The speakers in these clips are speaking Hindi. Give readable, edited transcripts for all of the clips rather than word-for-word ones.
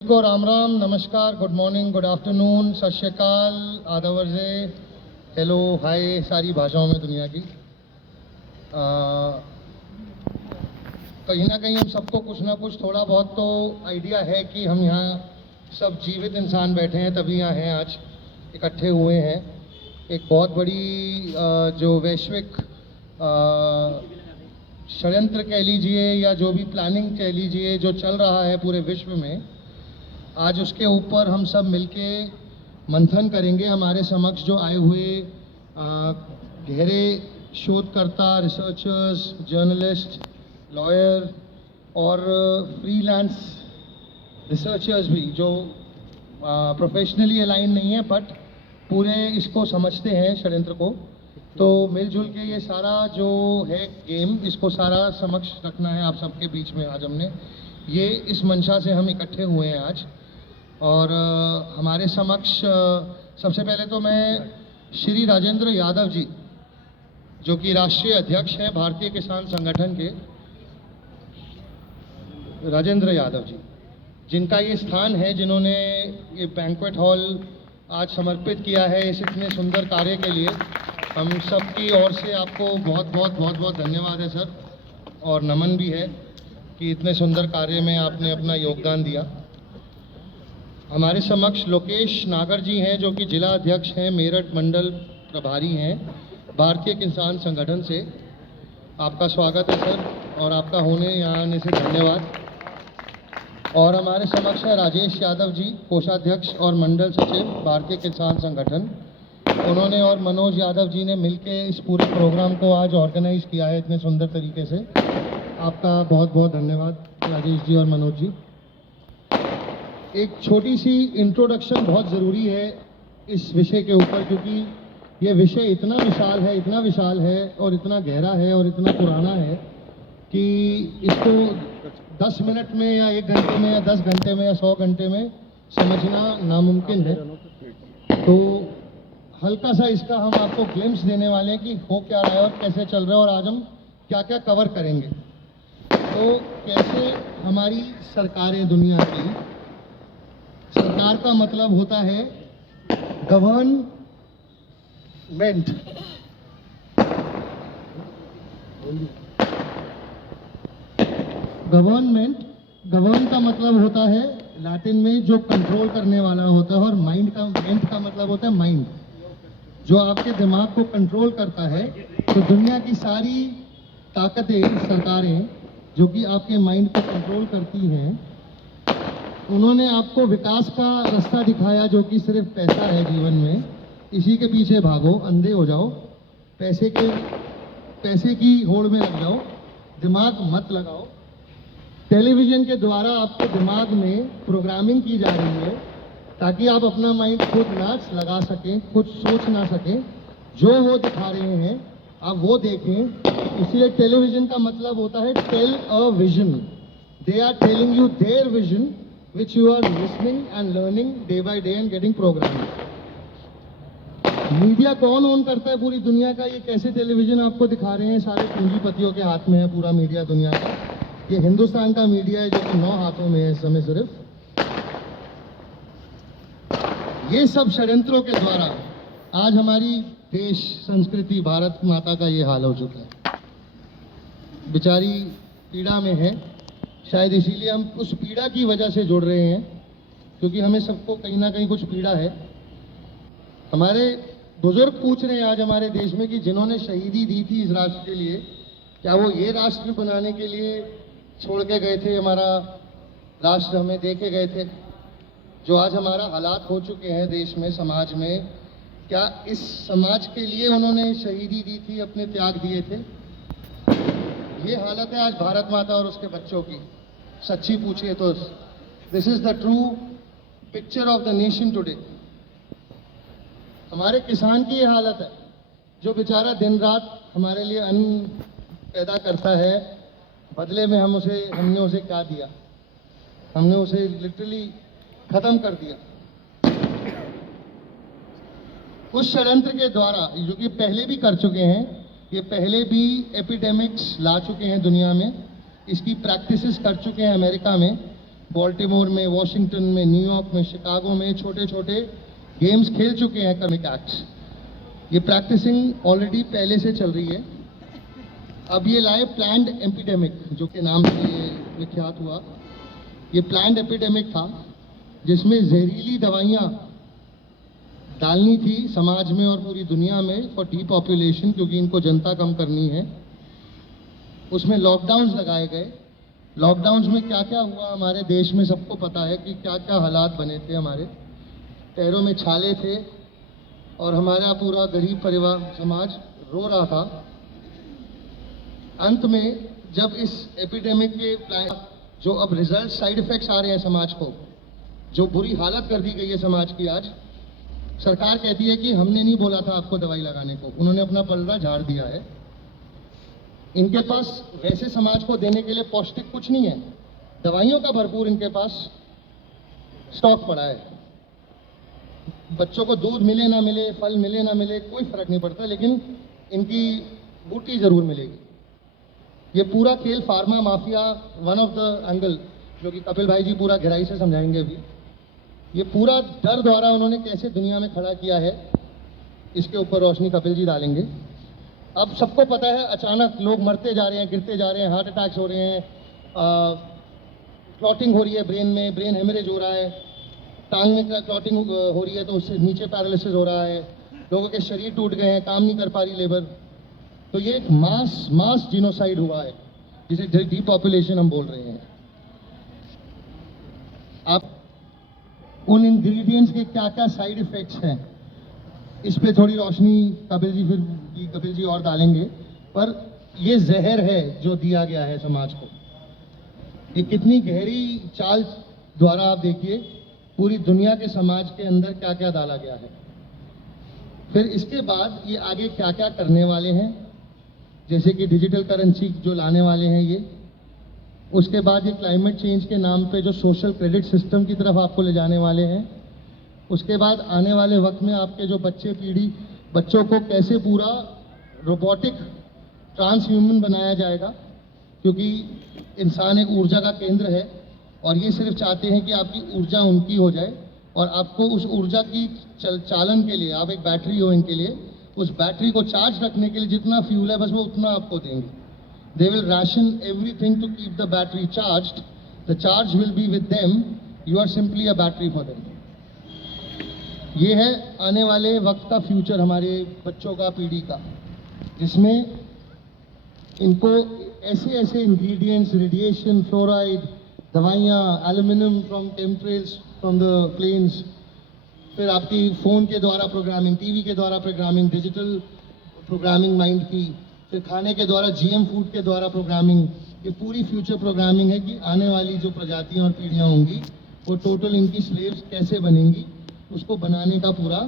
को राम राम, नमस्कार, गुड मॉर्निंग, गुड आफ्टरनून, सत श्री अकाल, आदाब अर्ज़े, हेलो, हाय, सारी भाषाओं में दुनिया की। कहीं ना कहीं हम सबको कुछ ना कुछ थोड़ा बहुत तो आइडिया है कि हम यहाँ सब जीवित इंसान बैठे हैं, तभी यहाँ हैं, आज इकट्ठे हुए हैं। एक बहुत बड़ी जो वैश्विक षड्यंत्र कह लीजिए या जो भी प्लानिंग कह लीजिए जो चल रहा है पूरे विश्व में, आज उसके ऊपर हम सब मिलके मंथन करेंगे। हमारे समक्ष जो आए हुए गहरे शोधकर्ता, रिसर्चर्स, जर्नलिस्ट, लॉयर और फ्रीलांस रिसर्चर्स भी जो प्रोफेशनली अलाइन नहीं है बट पूरे इसको समझते हैं षड्यंत्र को, तो मिलजुल के ये सारा जो है गेम, इसको सारा समक्ष रखना है आप सबके बीच में। आज हमने ये इस मंशा से हम इकट्ठे हुए हैं आज। और हमारे समक्ष सबसे पहले तो मैं श्री राजेंद्र यादव जी, जो कि राष्ट्रीय अध्यक्ष हैं भारतीय किसान संगठन के, राजेंद्र यादव जी, जिनका ये स्थान है, जिन्होंने ये बैंक्वेट हॉल आज समर्पित किया है इस इतने सुंदर कार्य के लिए। हम सब की ओर से आपको बहुत बहुत धन्यवाद है सर, और नमन भी है कि इतने सुंदर कार्य में आपने अपना योगदान दिया। हमारे समक्ष लोकेश नागर जी हैं, जो कि जिला अध्यक्ष हैं, मेरठ मंडल प्रभारी हैं भारतीय किसान संगठन से। आपका स्वागत है सर, और आपका यहाँ आने से धन्यवाद। और हमारे समक्ष है राजेश यादव जी, कोषाध्यक्ष और मंडल सचिव भारतीय किसान संगठन। उन्होंने और मनोज यादव जी ने मिलके इस पूरे प्रोग्राम को आज ऑर्गेनाइज किया है इतने सुंदर तरीके से। आपका बहुत बहुत धन्यवाद राजेश जी और मनोज जी। एक छोटी सी इंट्रोडक्शन बहुत ज़रूरी है इस विषय के ऊपर, क्योंकि ये विषय इतना विशाल है और इतना गहरा है और इतना पुराना है कि इसको 10 मिनट में या 1 घंटे में या 10 घंटे में या 100 घंटे में समझना नामुमकिन है। तो हल्का सा इसका हम आपको ग्लिम्स देने वाले हैं कि हो क्या रहा है और कैसे चल रहा है, और आज हम क्या क्या कवर करेंगे। तो कैसे हमारी सरकारें, दुनिया की सरकार का मतलब होता है गवर्नमेंट। गवर्न का मतलब होता है लैटिन में जो कंट्रोल करने वाला होता है, और मेंट का मतलब होता है माइंड, जो आपके दिमाग को कंट्रोल करता है। तो दुनिया की सारी ताकतें, सरकारें जो कि आपके माइंड को कंट्रोल करती हैं, उन्होंने आपको विकास का रास्ता दिखाया, जो कि सिर्फ पैसा है जीवन में। इसी के पीछे भागो, अंधे हो जाओ, पैसे की होड़ में लग जाओ, दिमाग मत लगाओ। टेलीविज़न के द्वारा आपके दिमाग में प्रोग्रामिंग की जा रही है ताकि आप अपना माइंड खुद ना लगा सकें, खुद सोच ना सकें। जो वो दिखा रहे हैं आप वो देखें। इसलिए टेलीविज़न का मतलब होता है tell a vision. They are telling you their vision which you are listening and learning day by day and getting programmed। Media कौन ऑन करता है पूरी दुनिया का? ये कैसे टेलीविजन आपको दिखा रहे हैं? सारे पूंजीपतियों के हाथ में है पूरा मीडिया दुनिया का। ये हिंदुस्तान का मीडिया है जो कि 9 हाथों में है इस समय सिर्फ। ये सब षड्यंत्रों के द्वारा आज हमारी देश, संस्कृति, भारत माता का ये हाल हो चुका है। बेचारी पीड़ा में है, शायद इसीलिए हम उस पीड़ा की वजह से जुड़ रहे हैं, क्योंकि हमें सबको कहीं ना कहीं कुछ पीड़ा है। हमारे बुजुर्ग पूछ रहे हैं आज हमारे देश में कि जिन्होंने शहीदी दी थी इस राष्ट्र के लिए, क्या वो ये राष्ट्र बनाने के लिए छोड़ के गए थे? हमारा राष्ट्र हमें दे के गए थे? जो आज हमारा हालात हो चुके हैं देश में, समाज में, क्या इस समाज के लिए उन्होंने शहीदी दी थी, अपने त्याग दिए थे? ये हालत है आज भारत माता और उसके बच्चों की, सच्ची पूछिए तो। This is the true picture of the nation today. हमारे किसान की ये हालत है, जो बेचारा दिन रात हमारे लिए अन्न पैदा करता है। बदले में हमने उसे क्या दिया? हमने उसे लिटरली खत्म कर दिया। उस षड्यंत्र के द्वारा, जो कि पहले भी कर चुके हैं, ये पहले भी एपिडेमिक्स ला चुके हैं दुनिया में, इसकी प्रैक्टिसेस कर चुके हैं अमेरिका में, बॉल्टिमोर में, वॉशिंगटन में, न्यूयॉर्क में, शिकागो में छोटे छोटे गेम्स खेल चुके हैं कर्मिक एक्ट्स। ये प्रैक्टिसिंग ऑलरेडी पहले से चल रही है। अब ये लाए प्लान्ड एपिडेमिक, जो के नाम से ये विख्यात हुआ। ये प्लान्ड एपिडेमिक था जिसमें जहरीली दवाइयाँ डालनी थी समाज में और पूरी दुनिया में फॉर डीपॉपुलेशन, क्योंकि इनको जनता कम करनी है। उसमें लॉकडाउन्स लगाए गए। लॉकडाउन्स में क्या क्या हुआ हमारे देश में सबको पता है कि क्या क्या हालात बने थे। हमारे पैरों में छाले थे और हमारा पूरा गरीब परिवार समाज रो रहा था। अंत में जब इस एपिडेमिक के जो अब रिजल्ट साइड इफेक्ट्स आ रहे हैं समाज को, जो बुरी हालत कर दी गई है समाज की, आज सरकार कहती है कि हमने नहीं बोला था आपको दवाई लगाने को, उन्होंने अपना पलड़ा झाड़ दिया है। इनके पास वैसे समाज को देने के लिए पौष्टिक कुछ नहीं है। दवाइयों का भरपूर इनके पास स्टॉक पड़ा है। बच्चों को दूध मिले ना मिले, फल मिले ना मिले, कोई फर्क नहीं पड़ता, लेकिन इनकी बूटी जरूर मिलेगी। ये पूरा खेल pharma mafia, one of the angle, जो कि कपिल भाई जी पूरा गहराई से समझाएंगे अभी, ये पूरा डर द्वारा उन्होंने कैसे दुनिया में खड़ा किया है, इसके ऊपर रोशनी कपिल जी डालेंगे। अब सबको पता है अचानक लोग मरते जा रहे हैं, गिरते जा रहे हैं, हार्ट अटैक्स हो रहे हैं, क्लॉटिंग हो रही है ब्रेन में, ब्रेन हेमरेज हो रहा है, टांग में क्लॉटिंग हो रही है तो उससे नीचे पैरालिसिस हो रहा है, लोगों के शरीर टूट गए हैं, काम नहीं कर पा रही लेबर। तो ये एक मास जीनोसाइड हुआ है, जिसे डीपॉपुलेशन हम बोल रहे हैं। आप उन इंग्रेडिएंट्स के क्या क्या साइड इफेक्ट्स हैं, इस पे थोड़ी रोशनी कपिल जी और डालेंगे। पर ये जहर है जो दिया गया है समाज को। ये कितनी गहरी चाल द्वारा आप देखिए पूरी दुनिया के समाज के अंदर क्या क्या डाला गया है। फिर इसके बाद ये आगे क्या क्या करने वाले हैं, जैसे कि डिजिटल करेंसी जो लाने वाले हैं ये। उसके बाद ये क्लाइमेट चेंज के नाम पे जो सोशल क्रेडिट सिस्टम की तरफ आपको ले जाने वाले हैं। उसके बाद आने वाले वक्त में आपके जो बच्चों को कैसे पूरा रोबोटिक ट्रांस ह्यूमन बनाया जाएगा, क्योंकि इंसान एक ऊर्जा का केंद्र है और ये सिर्फ चाहते हैं कि आपकी ऊर्जा उनकी हो जाए और आपको उस ऊर्जा की चालन के लिए आप एक बैटरी हो इनके लिए। उस बैटरी को चार्ज रखने के लिए जितना फ्यूल है बस वो उतना आपको देंगे। They will ration everything to keep the battery charged. The charge will be with them, you are simply a battery for them. ये है आने वाले वक्त का फ्यूचर हमारे बच्चों का, पीढ़ी का, जिसमें इनको ऐसे ऐसे इंग्रेडिएंट्स, रेडिएशन, फ्लोराइड, दवाइयाँ, aluminium from chemtrails from the planes, फिर आपकी फ़ोन के द्वारा प्रोग्रामिंग, टीवी के द्वारा प्रोग्रामिंग, डिजिटल प्रोग्रामिंग माइंड की, फिर खाने के द्वारा जीएम फूड के द्वारा प्रोग्रामिंग। ये पूरी फ्यूचर प्रोग्रामिंग है कि आने वाली जो प्रजातियाँ और पीढ़ियाँ होंगी वो टोटल इनकी स्लेव्स कैसे बनेंगी, उसको बनाने का पूरा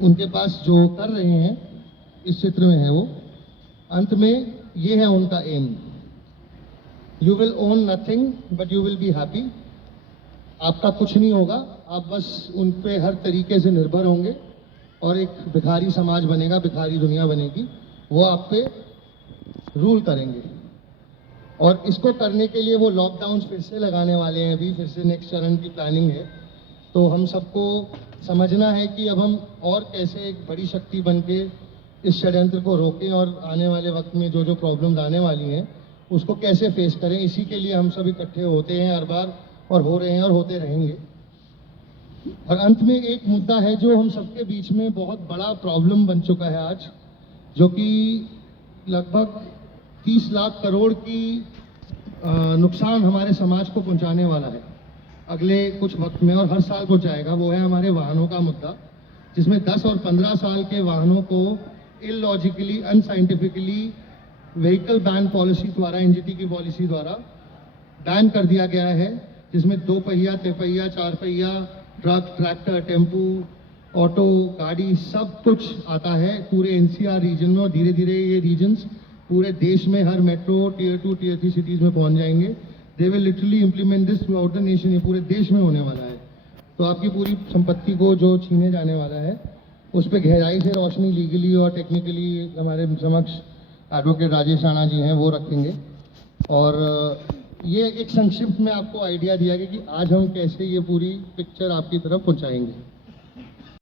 उनके पास जो कर रहे हैं इस चित्र में है वो। अंत में ये है उनका aim, you will own nothing but you will be happy. आपका कुछ नहीं होगा, आप बस उन पे हर तरीके से निर्भर होंगे और एक भिखारी समाज बनेगा, भिखारी दुनिया बनेगी, वो आप पे रूल करेंगे। और इसको करने के लिए वो लॉकडाउन फिर से लगाने वाले हैं, अभी फिर से नेक्स्ट चरण की प्लानिंग है। तो हम सबको समझना है कि अब हम और कैसे एक बड़ी शक्ति बन के इस षड्यंत्र को रोकें और आने वाले वक्त में जो जो प्रॉब्लम्स आने वाली हैं उसको कैसे फेस करें। इसी के लिए हम सब इकट्ठे होते हैं हर बार और हो रहे हैं और होते रहेंगे। और अंत में एक मुद्दा है जो हम सबके बीच में बहुत बड़ा प्रॉब्लम बन चुका है आज, जो कि लगभग 30 लाख करोड़ की नुकसान हमारे समाज को पहुंचाने वाला है अगले कुछ वक्त में और हर साल पहुंचाएगा। वो है हमारे वाहनों का मुद्दा, जिसमें 10 और 15 साल के वाहनों को इलॉजिकली, अनसाइंटिफिकली व्हीकल बैन पॉलिसी द्वारा, एनजीटी की पॉलिसी द्वारा बैन कर दिया गया है, जिसमें 2 पहिया, 3 पहिया, 4 पहिया, ट्रक, ट्रैक्टर, टेम्पू, ऑटो, गाड़ी सब कुछ आता है पूरे एनसीआर रीजन में। और धीरे धीरे ये रीजन्स पूरे देश में हर मेट्रो, टियर 2, टियर 3 सिटीज़ में पहुंच जाएंगे। They will literally implement this through out the nation. ये पूरे देश में होने वाला है। तो आपकी पूरी संपत्ति को जो छीने जाने वाला है उस पर गहराई से रोशनी लीगली और टेक्निकली हमारे समक्ष एडवोकेट राजेश राणा जी हैं वो रखेंगे। और ये एक संक्षिप्त में आपको आइडिया दिया गया कि आज हम कैसे ये पूरी पिक्चर आपकी तरफ पहुंचाएंगे।